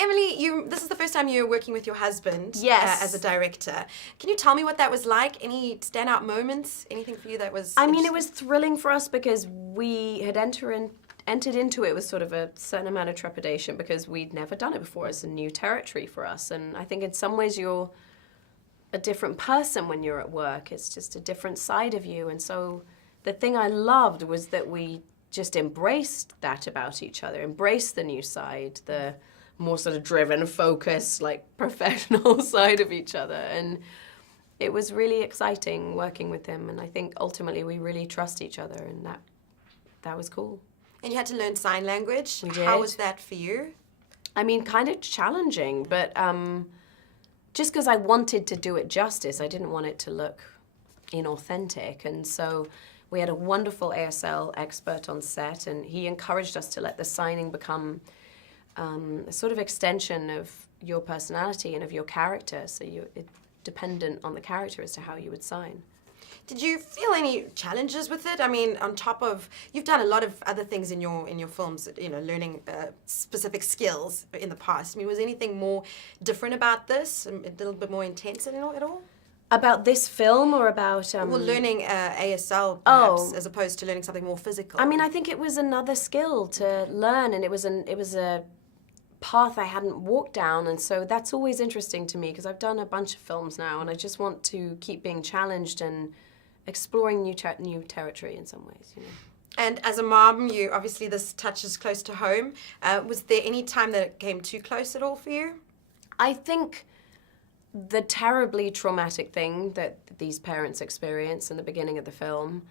Emily, this is the first time you're working with your husband Yes. As a director. Can you tell me what that was like? Any standout moments? Anything for you that was I mean, it was thrilling for us because we had entered into it with sort of a certain amount of trepidation because we'd never done it before. It's a new territory for us. And I think in some ways you're a different person when you're at work. It's just a different side of you. And so the thing I loved was that we just embraced that about each other, embraced the new side, the more sort of driven, focused, like professional side of each other. And it was really exciting working with him. And I think ultimately we really trust each other, and that was cool. And you had to learn sign language. We did. How was that for you? I mean, kind of challenging, but just because I wanted to do it justice, I didn't want it to look inauthentic. And so we had a wonderful ASL expert on set, and he encouraged us to let the signing become a sort of extension of your personality and of your character. So it's dependent on the character as to how you would sign. Did you feel any challenges with it? I mean, on top of, you've done a lot of other things in your films, learning specific skills in the past. I mean, was anything more different about this? A little bit more intense at all? About this film or about... well, learning ASL, perhaps, as opposed to learning something more physical. I mean, I think it was another skill to learn, and it was a path I hadn't walked down, and so that's always interesting to me because I've done a bunch of films now, and I just want to keep being challenged and exploring new territory in some ways, And as a mom, obviously this touches close to home. Was there any time that it came too close at all for you? I think the terribly traumatic thing that these parents experience in the beginning of the film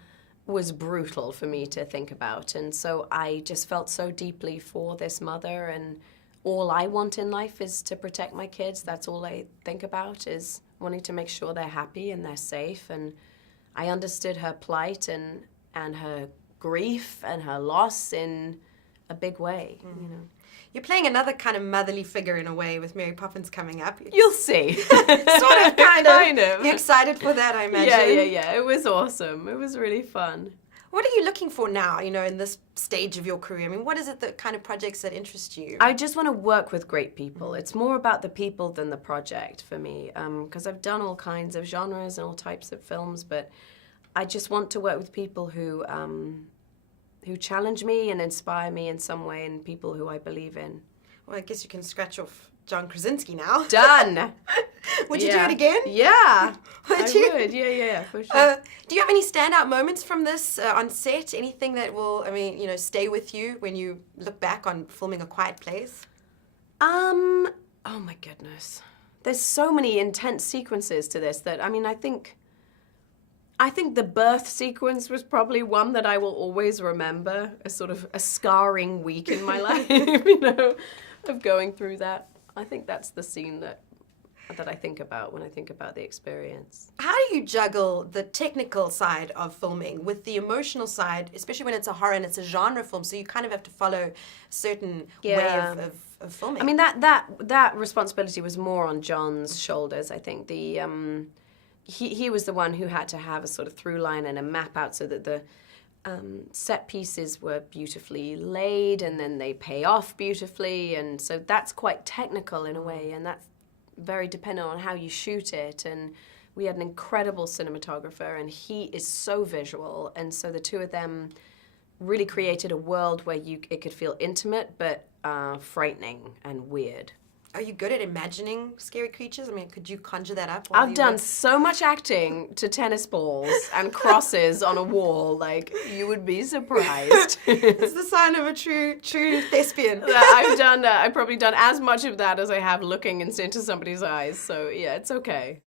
was brutal for me to think about, and so I just felt so deeply for this mother, and all I want in life is to protect my kids. That's all I think about, is wanting to make sure they're happy and they're safe. And I understood her plight and her grief and her loss in a big way, You're playing another kind of motherly figure in a way with Mary Poppins coming up. You'll see. Sort of, kind of. You're excited for that, I imagine. Yeah. It was awesome. It was really fun. What are you looking for now, in this stage of your career? I mean, what is it, the kind of projects that interest you? I just want to work with great people. It's more about the people than the project for me, because I've done all kinds of genres and all types of films, but I just want to work with people who challenge me and inspire me in some way, and people who I believe in. Well, I guess you can scratch off John Krasinski now. Done! Would you do it again? Yeah, Would you? I would. Yeah, for sure. Do you have any standout moments from this on set? Anything that will, stay with you when you look back on filming A Quiet Place? Oh my goodness. There's so many intense sequences to this that, I think the birth sequence was probably one that I will always remember, as sort of a scarring week in my life, of going through that. I think that's the scene that I think about when I think about the experience. How do you juggle the technical side of filming with the emotional side, especially when it's a horror and it's a genre film, so you kind of have to follow a certain way of filming? I mean, that responsibility was more on John's shoulders, I think. He was the one who had to have a sort of through line and a map out so that the set pieces were beautifully laid and then they pay off beautifully, and so that's quite technical in a way, and that's very dependent on how you shoot it. And we had an incredible cinematographer, and he is so visual, and so the two of them really created a world where it could feel intimate but frightening and weird. Are you good at imagining scary creatures? I mean, could you conjure that up? I've done so much acting to tennis balls and crosses on a wall, like, you would be surprised. It's the sign of a true thespian. I've probably done as much of that as I have looking into somebody's eyes, so yeah, it's okay.